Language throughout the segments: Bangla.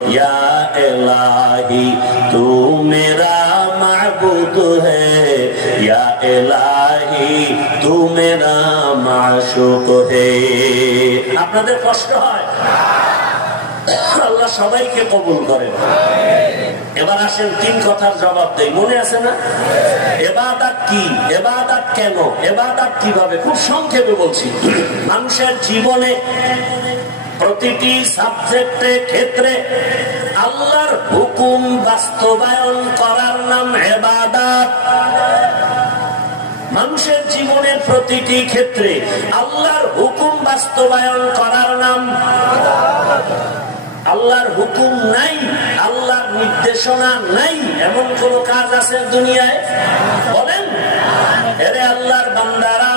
এলাহি الہی تو میرا معبود ہے یا الہی تو میرا আপনাদের কষ্ট হয়, আল্লাহ সবাইকে কবুল করেন। এবার আসেন, তিন কথার জবাব দেই। মনে আছে না? এবাদাত কি? এবাদাত কেন? এবাদাত কীভাবে? খুব সংক্ষেপে বলছি। মানুষের জীবনে প্রতিটি সাবজেক্টে ক্ষেত্রে আল্লাহর হুকুম বাস্তবায়ন করার নাম এবাদাত মানুষের জীবনের প্রতিটি ক্ষেত্রে আল্লাহর হুকুম বাস্তবায়ন করার নাম আল্লাহর হুকুম নাই, আল্লাহর নির্দেশনা নাই, এমন কোন কাজ আছে দুনিয়ায়? বলেন, এরে আল্লাহর বান্দারা,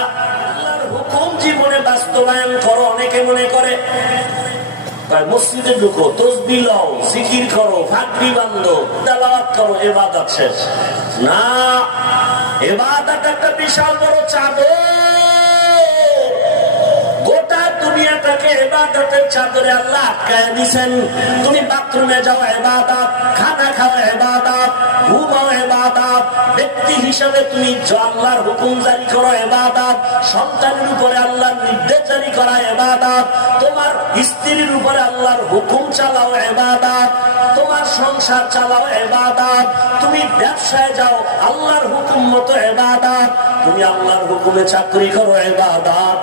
আল্লাহর হুকুম জীবনে বাস্তবায়ন করো, অনেকে মনে করে কয় মসজিদে ঢুকো তসবি লও জিকির করো ফাঁকরি বান্ধো, তেলাওয়াত করো, এবাদত শেষ। না, এবাদত একটা বিশাল বড় চাদর। চাদরে আল্লাহ আটকায় দিছেন। তুমি বাথরুমে যাও, এবাদত, খানা খাও, এবাদত। ঘুমাও ব্যক্তি হিসাবে তুমি আল্লাহর হুকুম জারি করো, এবাদত। সন্তানের উপরে আল্লাহর নির্দেশ জারি করা, এবাদত। তোমার স্ত্রীর উপরে আল্লাহর হুকুম চালাও, এবাদত। তোমার সংসার চালাও, এবাদত। তুমি ব্যবসায় যাও, আল্লাহর হুকুম মতো, এবাদত। তুমি আল্লাহর হুকুমে চাকরি করো, এবাদত।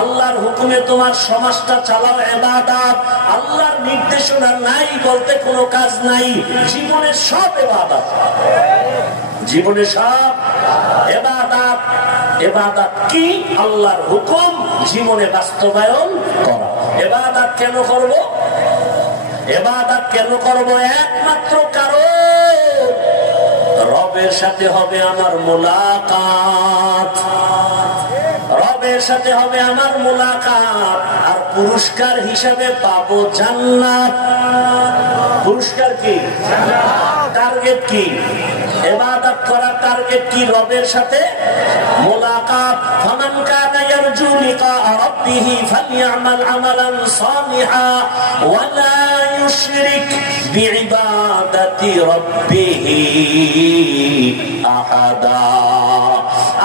আল্লাহর হুকুমে তোমার সমাজটা চালাও, এবাদাত। আল্লাহর নির্দেশনা নাই বলতে কোনো কাজ নাই। জীবনের সব এবাদাত। জীবনে সব এবাদাত। এবাদাত কি? আল্লাহর হুকুম জীবনে বাস্তবায়ন করা। এবাদাত কেন করব? এবাদাত কেন করব? একমাত্র কারণ রবের সাথে হবে আমার মোলাকাত। রবের সাথে হবে আমার মোলাকাত। আর পুরস্কার হিসাবে পাবো জান্নাত। পুরস্কার কি? টার্গেট কি? এবাদত করার টার্গেট কি রবের সাথে? মোলাকাত, ফামান কানা ইয়ারজু লিকা রাব্বিহি ফালইআমাল আমালান সালিহা ওয়া লা ইউশরিক বিইবাদাতি রাব্বিহি আহাদা।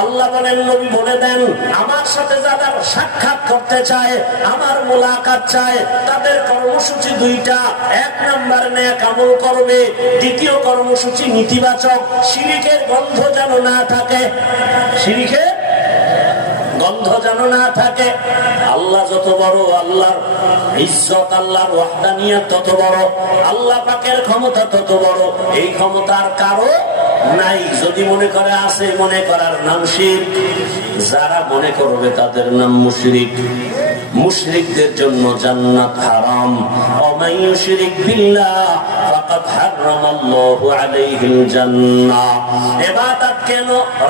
আল্লাহ বলেন, নবী বলে দেন, আমার সাথে যারা সাক্ষাৎ করতে চায়, আমার মোলাকাত চায়, তাদের কর্মসূচি দুইটা। এক নাম্বার নেক আমল করবে, দ্বিতীয় কর্মসূচি নীতিবাচক। শিরিকের গন্ধ যেন না থাকে। শিরিকের গন্ধ যেন না থাকে। আল্লাহ যত বড়, আল্লাহর ইজ্জত, আল্লাহর ওয়াহদানিয়ত তত বড়, আল্লাহ পাকের ক্ষমতা তত বড়। এই ক্ষমতার কারও নাই। যদি মনে করে আছে, মনে করার নাম শির। যারা মনে করবে তাদের নাম মুশরিক। মুশরিকদের জন্য জান্নাত হারাম। ওমাই ইউশরিক বিল্লাহ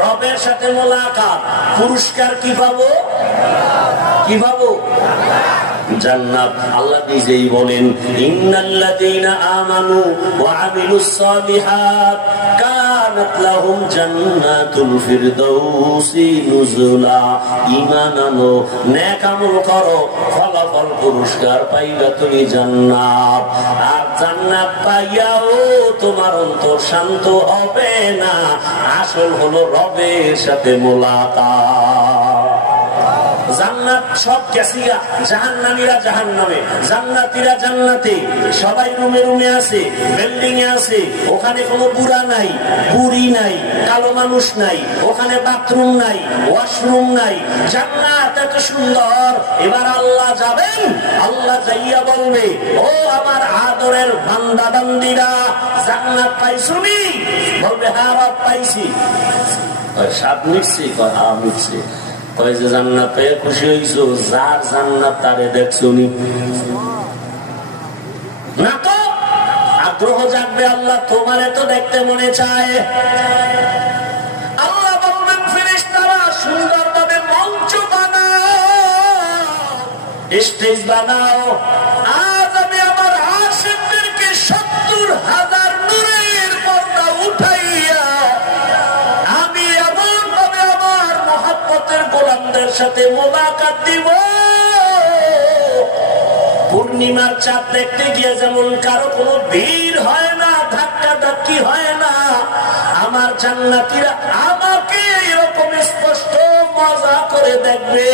রবের সাথে মোলাকাত? পুরস্কার কি পাবো? কি পাবো? জান্নাত। আল্লাহ নিজেই বলেন আমানু ওয়া আমিলুস সালিহাত। আমল করো, ফলাফল পুরস্কার পাইবা তুমি জান্নাত। আর জান্নাত পাইয়াও তোমার অন্তর শান্ত হবে না। আসল হলো রবের সাথে মোলাকাত। জান্নাত সব গেছিগা। জাহান্নামীরা জাহান্নামে। জান্নাতীরা জান্নাতে। সবাই রুমে রুমে আছে বিল্ডিং এ আছে। ওখানে কোনো বুড়া নাই, বুড়ি নাই, কালো মানুষ নাই, ওখানে বাথরুম নাই, ওয়াশরুম নাই। জান্নাত এত সুন্দর। এবার আল্লাহ যাবেন, আল্লাহ যাইয়া বলবে, ও আমার আদরের বান্দা বান্দিরা জান্নাত পাইছুনি বলবে হ্যাঁ পাইছি। সাত মিটছি হ্যাঁ মিটছি। যে জান্নাত পেয়ে খুশি হইছো, যার জান্নাত তারে দেখছ নি? না তো, আগ্রহ জাগবে আল্লাহ, তোমারে তো দেখতে মনে চায়। আল্লাহ বলবেন, ফেরেশতারা সুন্দরভাবে মঞ্চ বানাও, স্টেজ বানাও। মহাব্বতের সাথে মোলাকাত দিব। পূর্ণিমার চাঁদ দেখতে গিয়ে যেমন কারও কোনো ভিড় হয় না ধাক্কা ধাক্কি হয় না, আমার জান্নাতিরা আমাকে এরকম স্পষ্ট মজা করে দেখবে।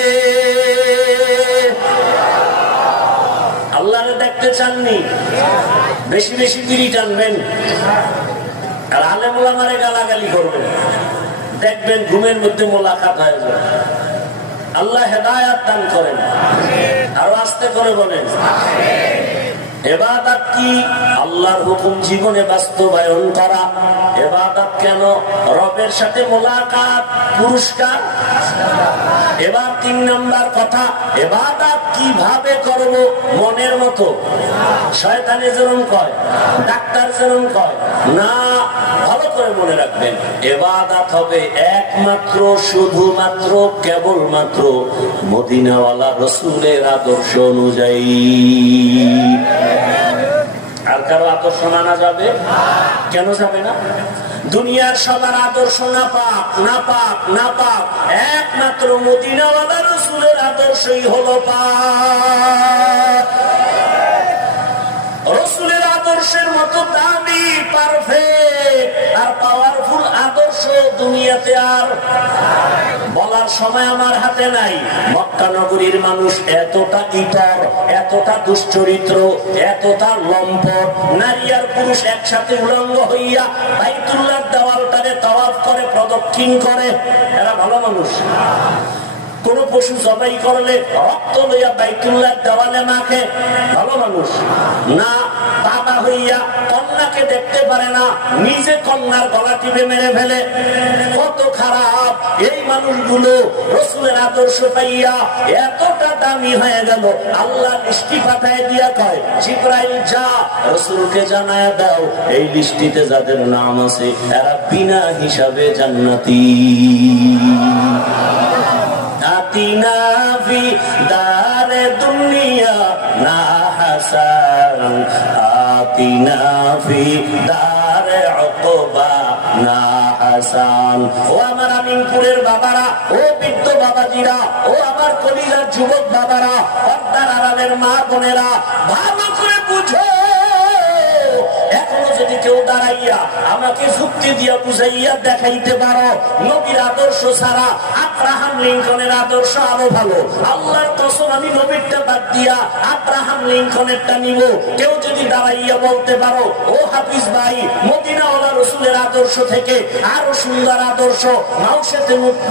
আল্লাহরে দেখতে চাননি? বেশি বেশি বিড়ি টানবেন। আর আলেমুল আমারে গালাগালি করবেন। দেখবেন ঘুমের মধ্যে মোলাকাত হয়ে যাবে। আল্লাহ হেদায়াত দান করেন। আরও আস্তে করে বলেন। এবাদাত কি? আল্লাহর হুকুম জীবনে বাস্তবায়ন করা। এবাদাত কেন? রবের সাথে মোলাকাত, পুরস্কার। এবার তিন নাম্বার কথা, এবাদাত কীভাবে করব? মনের মতো। শয়তানে যেরম কয়, ডাক্তার যেরম কয়। না করে মনে রাখবেন, এবাদাত হবে একমাত্র, শুধুমাত্র, কেবলমাত্র মদিনাওয়ালা রসুলের আদর্শ অনুযায়ী। আর কারও আদর্শ মানা যাবে? কেন যাবে না? দুনিয়ার সবার আদর্শ না পাক না পাক না পাক, একমাত্র মদিনাওয়ালা রসুলের আদর্শই হলো পাক। আদর্শের মতো দামি পারফেক্ট আর পাওয়ারফুল আদর্শ দুনিয়াতে আর বলার সময় আমার হাতে নাই। মক্কা নগরীর মানুষ এতটা ইতর এতটা দুশ্চরিত্র, এতটা লম্পট। নারী আর পুরুষ একসাথে উলঙ্গ হইয়া বাইতুল্লাহ দেওয়ালটারে তওয়াফ করে, প্রদক্ষিণ করে। এরা ভালো মানুষ। কোন পশু জবাই করলে রক্ত লইয়া বাইতুল্লাহ দেওয়ালে মাখে, ভালো মানুষ। না বাবা হইয়া কন্যাকে দেখতে পারে না, নিজে কন্যার গলা টিপে মেরে ফেলে। কত খারাপ। এই মানুষগুলো রসুলের আদর্শ পাইয়া এতটা দামি হয়ে গেল। আল্লাহ লিস্টি পাঠায় দিয়া কয়, জিব্রাইল, যা, রসুলকে জানায় দাও। এই লিস্টিতে যাদের নাম আছে, এরা বিনা হিসাবে জান্নাতি। আতিনা আমার আমিনপুরের বাবারা, ও বৃদ্ধ মা বোনেরা, ভালো করে বুঝো। এখনও যদি কেউ দাঁড়াইয়া আমাকে যুক্তি দিয়া বুঝাইয়া দেখাইতে পারো, নবীর আদর্শ ছাড়া আব্রাহাম লিঙ্কনের আদর্শ আরও ভালো। আল্লাহর কসম, আমি নবীরটা বাদ দিয়া আব্রাহাম লিঙ্কনেরটা নিব। কেউ যদি দাঁড়াইয়া বলতে পারো, ও হাফিজ ভাই, মদিনাওয়ালা রসুলের আদর্শ থেকে আরও সুন্দর আদর্শ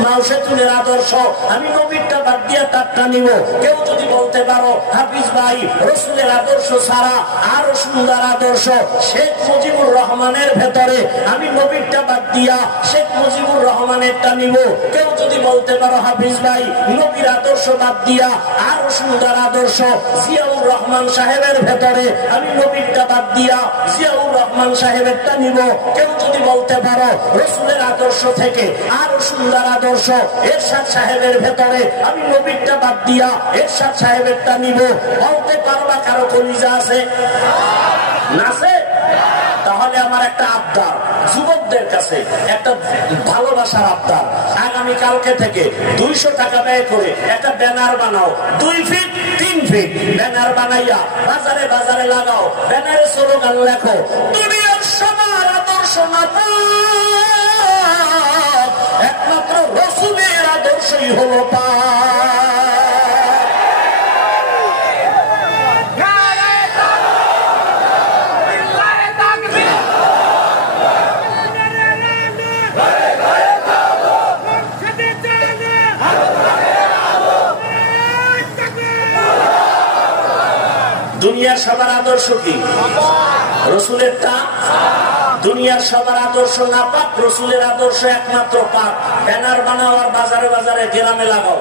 মাউসেতুলের আদর্শ, আমি নবীরটা বাদ দিয়া তারটা নিব। কেউ যদি বলতে পারো, হাফিজ ভাই, রসুলের আদর্শ ছাড়া আরও সুন্দর আদর্শ, শেখ মুজিবুর রহমানের ভেতরে আমি নবীরটা বাদ দিয়া শেখ মুজিবুর রহমানেরটা নিব। কেউ যদি বলতে পারো হাফিজ ভাই, নবীর আদর্শ বাদ দিয়া আরও সুন্দর আদর্শ জিয়াউর রহমান সাহেবের ভেতরে আমি নবীরটা বাদ দিয়া জিয়াউর রহমান সাহেবেরটা নিব। কেউ যদি বলতে পারো রসুলের আদর্শ থেকে আরও সুন্দর আদর্শ এরশাদ সাহেবের ভেতরে আমি নবীরটা বাদ দিয়া এরশাদ সাহেবেরটা নিব। বলতে পারবা কারও কলিজা আছে? তাহলে আমার একটা আবদার, যুবকদের কাছে একটা ভালোবাসার আবদার। আগামী কালকে থেকে দুইশো টাকা ব্যয় করে একটা ব্যানার বানাও। দুই ফিট, তিন ফিট। ব্যানার বানাইয়া বাজারে বাজারে লাগাও। ব্যানারে স্লোগান লেখো, দুনিয়ার সবার আদর্শ একমাত্র রসুলের আদর্শই হলো পা দুনিয়ার সবার আদর্শ কি? রসুলেরটা? দুনিয়ার সবার আদর্শ না পাক, রসুলের আদর্শ একমাত্র পাক। ব্যানার বানাও আর বাজারে বাজারে গ্রামে লাগাও।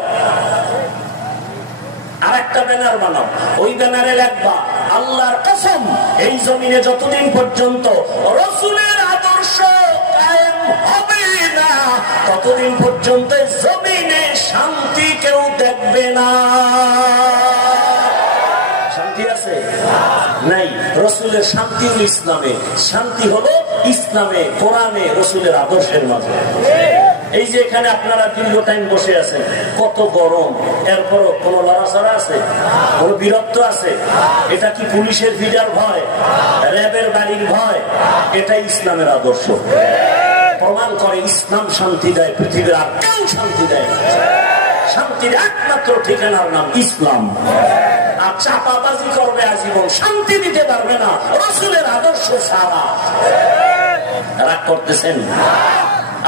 আর একটা ব্যানার বানাও। ওই ব্যানারে লেখবা আল্লাহর কসম, এই জমিনে যতদিন পর্যন্ত রসুলের আদর্শ কায়েম হবে না, ততদিন পর্যন্ত এই জমিনে শান্তি কেউ দেখবে না। রসুলের শান্তি হলো ইসলামে। শান্তি হলো ইসলামে, কোরআনে, রসুলের আদর্শের মাঝে। এই যে এখানে আপনারা দীর্ঘ টাইম বসে আছেন, কত গরম। এরপরও কোনো লড়াচড়া আছে? কোনো বীরত্ব আছে? এটা কি পুলিশের ভিড়ার ভয়? র্যাবের বাড়ির ভয়? এটা ইসলামের আদর্শ। প্রমাণ করে ইসলাম শান্তি দেয় পৃথিবীর আর কেউ শান্তি দেয় না। শান্তির একমাত্র ঠিকানার নাম ইসলাম। আর চাপাবাজি করবে আজীবন, শান্তি দিতে পারবে না, রসুলের আদর্শ সারা রাগ করতেছেন?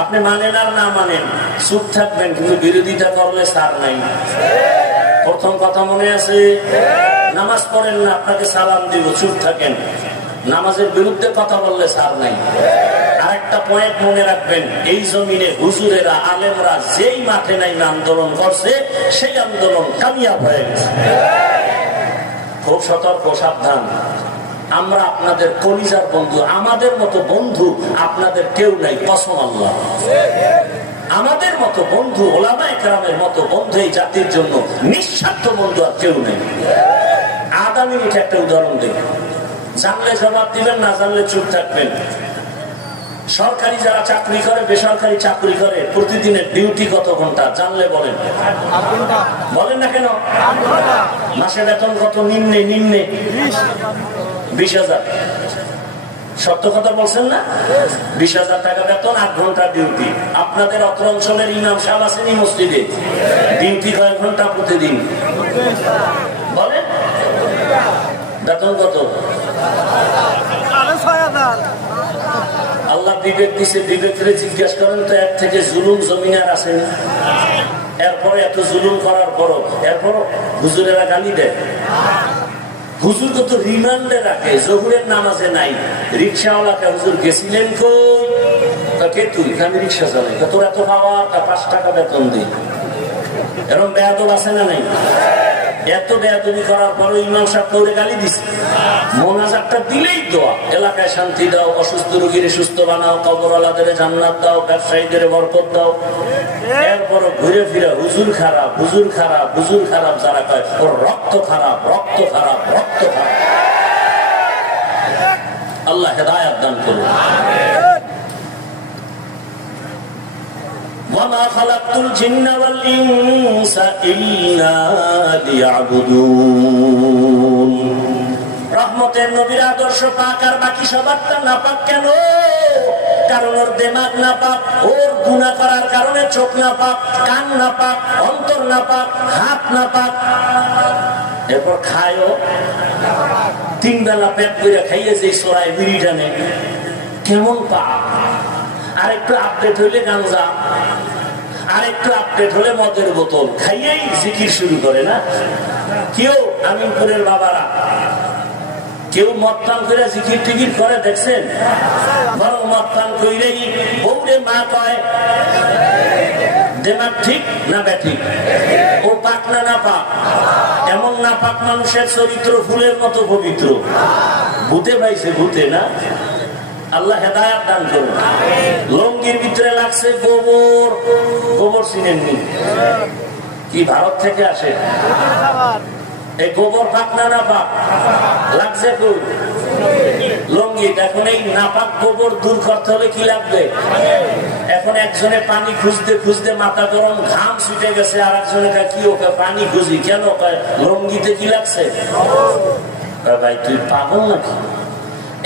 আপনি মানেন আর না মানেন? চুপ থাকবেন, কিন্তু বিরোধিতা করলে সার নাই। প্রথম কথা মনে আছে, নামাজ পড়েন না, আপনাকে সালাম দিব, চুপ থাকেন। নামাজের বিরুদ্ধে কথা বললে সার নাই। আরেকটা পয়েন্ট মনে রাখবেন, এই জমিনে হুজুরেরা, আলেমরা যেই মাঠে নাই আন্দোলন করছে, সেই আন্দোলন কামিয়াব হয়ে গেছে। খুব সতর্ক, সাবধান। আমরা আপনাদের কলিজার বন্ধু, আমাদের মতো বন্ধু আপনাদের কেউ নাই, কসম আল্লাহ। আমাদের মতো বন্ধু, ওলামা একরামের মতো বন্ধু এই জাতির জন্য নিঃস্বার্থ বন্ধু আর কেউ নেই। আধা মিনিট একটা উদাহরণ দেব জানলে জবাব দিবেন, না জানলে চুপ থাকবেন। সরকারি যারা চাকরি করে, বেসরকারি চাকরি করে প্রতিদিনের ডিউটি কত ঘণ্টা? জানলে বলেন। বলেন না কেন? মাসে বেতন কত? নিম্নে নিম্নে। বিশ হাজার। সত্য কথা বলছেন না? বিশ হাজার টাকা বেতন আট ঘণ্টা ডিউটি আপনাদের অত্র অঞ্চলের ইমাম সাহেব আছেন মসজিদে। ডিউটি কয় ঘণ্টা প্রতিদিন? বলেন। বেতন কত? আল্লাহ বিবেক দিছে, বিবেকের জিজ্ঞেস করেন, তো এর থেকে জুলুম জমিনার আসেন এরপরে এত জুলুম করার পরও এরপর হুজুরেরা গালি দেয়। হুজুর কত রিমান্ডে রাখে, জহুরের নামাজে নাই। রিক্সাওয়ালাকে হুজুর গেছিলেন কই? তা কে তুই? আমি রিক্সা চালাই। তোর এত পাওয়া তা পাঁচ টাকা বেতন দিই এরকম বেয়াদব আছে না নাই? এত বেয়াদবি করার পরে ইমাম সাহেব করে গালি দিছে। মোনাজারটা দিলেই দোয়া এলাকায় শান্তি দাও, অসুস্থ রোগীর সুস্থ বানাও কবরওয়ালাদের জান্নাত দাও, ব্যবসায়ীদের বরকত দাও। এরপর ঘুরে ফিরে হুজুর খারাপ হুজুর খারাপ হুজুর খারাপ যারা কয়, ওর রক্ত খারাপ রক্ত খারাপ রক্ত খারাপ। আল্লাহ হেদায়াত দান করুন। وما خلقت الجن والإنس إلا ليعبدون রহমতের নবীর আদর্শ পাক আর বাকি সবারটা না পাক কেন কারণ ওর দেমাগ না পাক ওর গুণা করার কারণে চোখ না পাক কান না পাক অন্তর না পাক হাত না পাক এরপর খায়ও তিন বেলা পেট করে খাইয়ে যে সরাই বিড়ি টানে কেমন পাক আর একটু আপডেট হইলে গাঞ্জা আর একটু আপডেট হলে মদের বোতল। খাইয়েই জিকির শুরু করে না? কেউ আমিনপুরের বাবারা, কেউ মদ করে জিকির টিকির করে, দেখছেন? বরং মদ পান কইরেই বৌরে মা কয়, দেমাগ ঠিক না ব্যাঠিক ও পাক না না পাক এমন না পাক মানুষের চরিত্র ফুলের মতো পবিত্র। ভূতে পাইছে ভূতে না? আল্লাহ হেদায়াত দান করুন। লঙ্গির ভিতরে লাগছে গোবর। গোবর চিনেননি কি ভারত থেকে আসে? এই গোবর পাক না না পাক লাগছে কই? লঙ্গি এখন এই নাপাক গোবর দূর করতে হলে কি লাগবে? এখন একজনে পানি খুঁজতে খুঁজতে মাথা গরম, ঘাম ছুটে গেছে, আর একজনে কি ওকে পানি খুঁজি? কেন? লঙ্গিতে কি লাগছে? ভাই, তুই পাগল নাকি?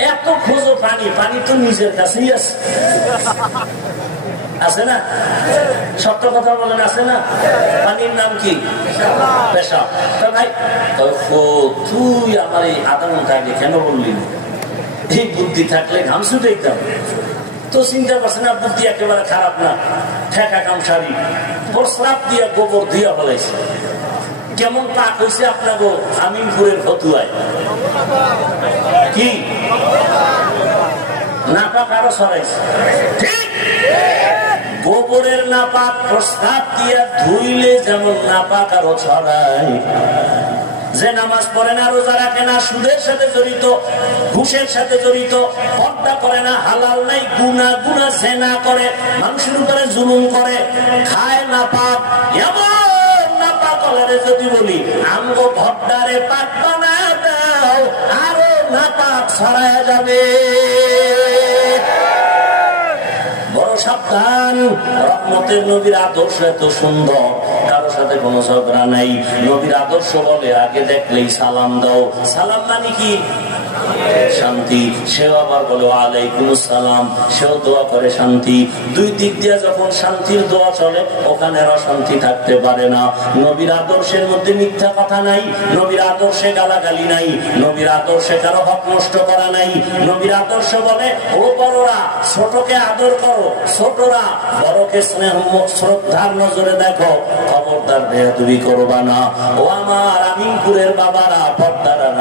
এত খোঁজো পানি পানি তো নিজের কাছেই আছে। আছে না? সত্য কথা বলেন, আছে না? পানির নাম কি? তুই আমার এই আধা ঘণ্টা কেন বললি? এই বুদ্ধি থাকলে ঘাম ছুটে তো। চিন্তা করছে না বুদ্ধি একেবারে খারাপ না। ঠেকা কাম সারি প্রস্রাব দিয়া গোবর দিয়া বলাইছে কেমন পাক হয়েছে আপনাকে আমিনপুরের ফতুয়ায়। কি? নাপাক আরও সরাইছে ঠিক? গোবরের নাপাক প্রস্তাব দিয়া ধুইলে যেমন নাপাক আরও ছড়ায়। যে নামাজ পড়ে না, রোজা রাখে না, সুদের সাথে জড়িত, ঘুষের সাথে জড়িত, পর্দা করে না, হালাল নাই গুনা গুনা সেনা করে, মানুষের উপরে জুলুম করে, খায় না পাপ এমন না যদি বলি, আমগো ভট্টারে পাক দাও, আরও না পাক ছড়ায় যাবে। সাবধান, রহমতের আদর্শ এত সুন্দর, কারও সাথে কোনো ঝগড়া নাই। নবীর আদর্শ বলে, আগে দেখলেই সালাম দাও। সালাম মানে কি? শান্তি। সেও আবার বলে আলাইকুম সালাম। সেও দোয়া করে শান্তি। দুই দিক দিয়ে যখন শান্তির দোয়া চলে, ওখানে আর অশান্তি থাকতে পারে না। নবীর আদর্শের মধ্যে মিথ্যা কথা নাই, নবীর আদর্শে গালাগালি নাই, নবীর আদর্শে কারও হক নষ্ট করা নাই। নবীর আদর্শ বলে, ও বড়রা, ছোটকে আদর করো, ছোটরা, বড়কে স্নেহ, শ্রদ্ধার নজরে দেখো, খবরদার বেহাদুরি করবা না। ও আমার আমিনপুরের বাবারা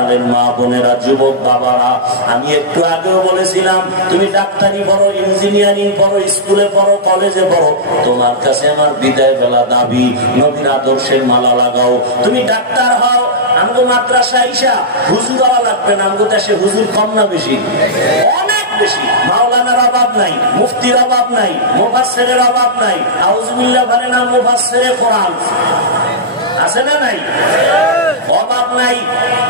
পর্দার মা বোনেরা, যুবক বাবারা, আমি একটু আগেও বলেছিলাম, তুমি ডাক্তারি পড়ো, ইঞ্জিনিয়ারিং পড়ো, স্কুলে পড়ো, কলেজে পড়ো। তোমার কাছে আমার বিদায় বেলা দাবি নবীন আদর্শের মালা লাগাও। তুমি ডাক্তার হও, আমগো মাদ্রাসা ইসা হুজুর হওয়া লাগবে না, আমগো দেশে হুজুর কম না বেশি? অনেক বেশি। মাওলানার অভাব নাই, মুফতির অভাব নাই, মুফাসসিরের অভাব নাই। আউজুবিল্লাহ বলে না মুফাসসিরে কোরআন। আছে না নাই? অভাব নাই,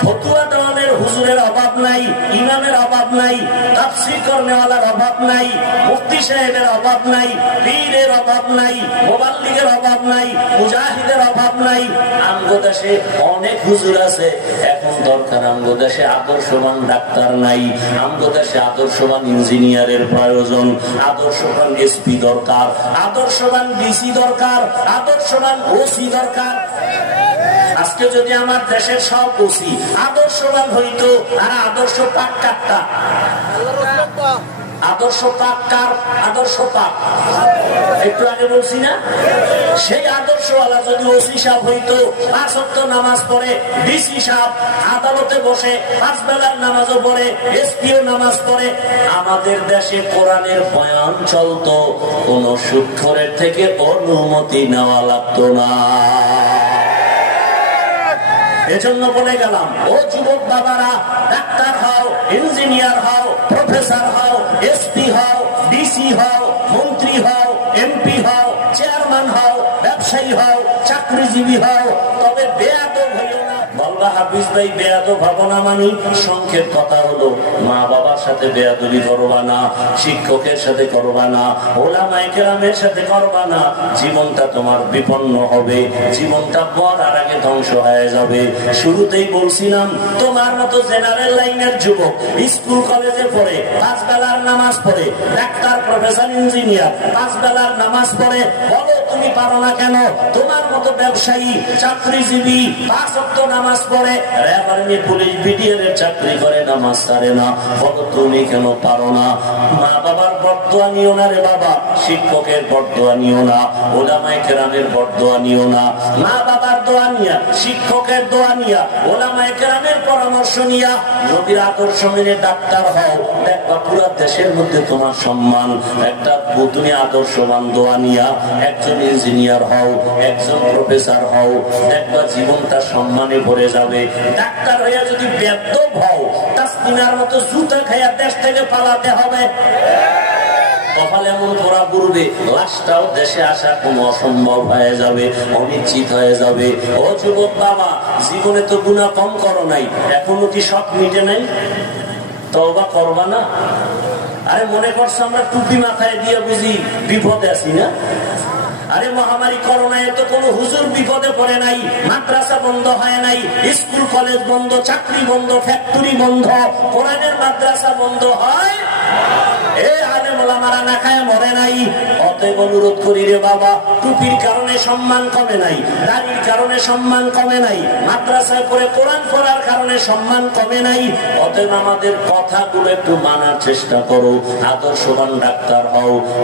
ফতুয়া দেওয়ানের হুজুরের অভাব নাই, ইমামের অভাব নাই, তাফসির করনেওয়ালার অভাব নাই, মুফতি সাহেবের অভাব নাই, পীরের অভাব নাই মোবাল্লিগের অভাব নাই, মুজাহিদের অভাব নাই। আমগো দেশে অনেক হুজুর আছে, এখন দরকার আমগো দেশে আদর্শবান ডাক্তার নাই আমগো দেশে আদর্শবান ইঞ্জিনিয়ারের প্রয়োজন, আদর্শবান এসপি দরকার, আদর্শবান ডিসি দরকার, আদর্শবান ওসি দরকার। আজকে যদি আমার দেশের সব ওসি আদর্শবান হইতো আর আদর্শ পাক কাটটা আদর্শ পাক কার? আদর্শ পাক। একটু আগে বলছি না? সেই আদর্শওয়ালা যদি ওসি সাহেব হইতো, পাঁচ ওয়াক্ত নামাজ পড়ে, ডিসি সাহেব আদালতে বসে, পাঁচ বেলার নামাজও পড়ে, এসপিও নামাজ পড়ে, আমাদের দেশে কোরআনের বয়ান চলতো, কোন সুক্ষরের থেকে অনুমতি নেওয়া লাগতো না। এজন্য বলে গেলাম, ও যুবক বাবারা, ডাক্তার হও, ইঞ্জিনিয়ার হও, প্রফেসর হও, এসপি হও, ডিসি হও, মন্ত্রী হও, এমপি হও, চেয়ারম্যান হও, ব্যবসায়ী হও, চাকরিজীবী হও না বলবা হাফিজ ভাই বেয়াদব হব না মানি। সংক্ষেপ কথা হলো, মা বাবার সাথে বেয়াদবি করবা না, শিক্ষকের সাথে করবা না, ওলামায়ে কেরামের সাথে করবা না। জীবনটা তোমার বিপন্ন হবে, জীবনটা পর আর আগে ধ্বংস হয়ে যাবে। শুরুতেই বলছিলাম, তোমার মতো জেনারেল লাইনের যুবক স্কুল, কলেজে পড়ে পাঁচ বেলার নামাজ পড়ে, ডাক্তার প্রফেসর ইঞ্জিনিয়ার পাঁচ বেলার নামাজ পড়ে, বলো তুমি পারো না কেন? তোমার মতো ব্যবসায়ী, চাকরিজীবী, পাঁচ অক্ট নামাজ পড়ে রেফারেনি পুলিশ বিডিএর চাকরি করে, নামাজ সারে না। বলো তুমি কেন পারো না? মা বাবার বর্দোয়া নিও না রে বাবা, শিক্ষকের বর্দোয়া নিও না, ওলামায় কেরামের বর্দোয়া নিও না। মা বাবার দোয়া নিয়া, শিক্ষকের দোয়া নিয়া, ওলামায় কেরামের পরামর্শ নিয়া, নবীর আদর্শ মেনে ডাক্তার হও। দেখবা পুরো দেশের মধ্যে তোমার সম্মান। একটা তুমি আদর্শবান দোয়া নিয়া একজন ইঞ্জিনিয়ার হও, একজন প্রফেসর হও, দেখবা জীবনটা সম্মানে ভরে যাবে। ডাক্তার হইয়া যদি ব্যর্থ হও তাসমিনার মতো জুতা খাইয়া দেশ থেকে পালাতে হবে। কপাল এমন ধরা পড়বে, লাশটাও দেশে আসা কোনো অসম্ভব হয়ে যাবে, অনিশ্চিত হয়ে যাবে। ও যুবক বাবা, জীবনে তো গুণা কম করো নাই, এখনও কি সব মিটে নাই? তবা করবা না? আরে মনে করছ আমরা টুপি মাথায় দিয়ে বুঝি বিপদে আছি না? আরে মহামারী করোনায় তো কোনো হুজুর বিপদে পড়ে নাই, মাদ্রাসা বন্ধ হয় নাই, স্কুল, কলেজ বন্ধ, চাকরি বন্ধ ফ্যাক্টরি বন্ধ, কোরআনের মাদ্রাসা বন্ধ হয়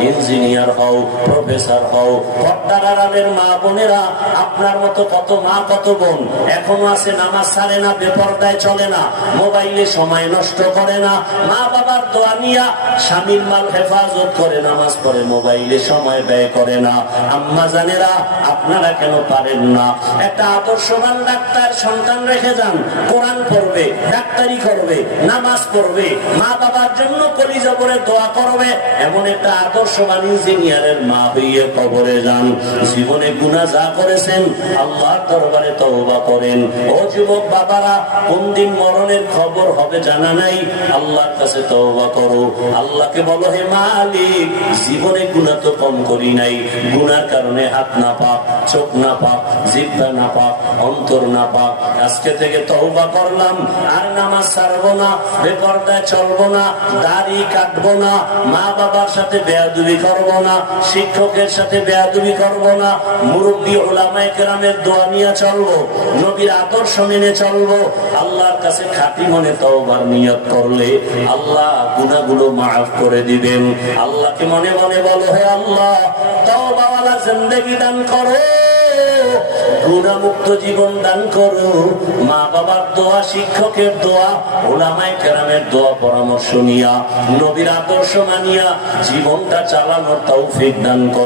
ইঞ্জিনিয়ার হও, প্রফেসর হও, পর্দার মা বোনেরা, আপনার মতো কত মা, কত বোন, এখনও আছে নামাজ ছাড়ে না, বেপর্দায় চলে না, মোবাইলে সময় নষ্ট করে না মা বাবার দোয়া নিয়া স্বামীর মাল হেফাজত করে, নামাজ পড়ে, মোবাইলে সময় ব্যয় করে না। আম্মা জানেরা, আপনারা কেন পারেন না? একটা আদর্শবান ডাক্তার সন্তান রেখে যান, কোরআন পড়বে, ডাক্তারি করবে, নামাজ পড়বে, মা বাবার জন্য কলিজা করে দোয়া করবে, এমন একটা আদর্শবান ইঞ্জিনিয়ারের মা হইয়ে কবরে যান। জীবনে গুণা যা করেছেন, আল্লাহর দরবারে তওবা করেন। ও যুবক বাবারা কোন দিন মরণের খবর হবে জানা নাই? আল্লাহর কাছে তওবা করো। আল্লাহকে বলো হে মালিক, জীবনে গুণা তো কম করি নাই। গুনার কারণে হাত না পাক, চোখ না পাক, জিব্বা না পাক, অন্তর না পাক। আজকে থেকে তওবা করলাম, আর নামাজ ছাড়বো না, বেপর্দায় চলবো না, দাড়ি কাটবো না মা বাবার সাথে বেয়াদুবি করব না, শিক্ষকের সাথে বেয়াদুবি করব না, মুরব্বী ওলামায় কেরামের দোয়া নিয়ে চলবো, নবীর আদর্শ মেনে চলবো। আল্লাহর কাছে খাঁটি মনে তওবার নিয়ত করলে আল্লাহ গুনাহগুলো মাফ করে দিবেন। আল্লাহকে মনে মনে বলো, হে আল্লাহ তাও বাবা জিন্দেগি দান করো গুণামুক্ত জীবন দান করো। মা বাবার দোয়া, শিক্ষকের দোয়া, ওলামায় কেরামের দোয়া, পরামর্শ নিয়া, নবীর আদর্শ মানিয়া, জীবনটা চালানোর তৌফিক দান করো।